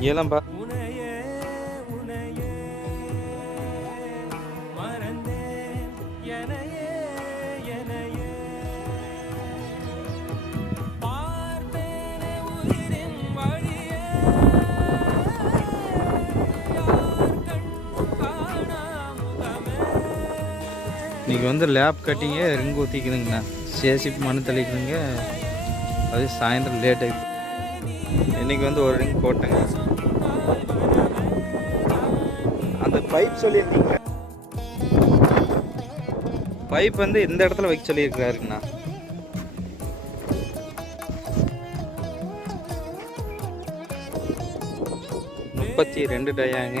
இங்கெல்லாம் பா இன்றைக்கி வந்து லேப் கட்டிங்க ரிங் ஊற்றிக்குதுங்கண்ணா சேசிப்பு மண் தெளிக்குதுங்க. அது சாயந்தரம் லேட் ஆகிடுது. இன்றைக்கி வந்து ஒரு ரிங் போட்டேங்க. அந்த பைப் சொல்லியிருந்தீங்க, பைப் வந்து இந்த இடத்துல வைக்க சொல்லியிருக்கிறாருங்கண்ணா. 32 டயாங்க.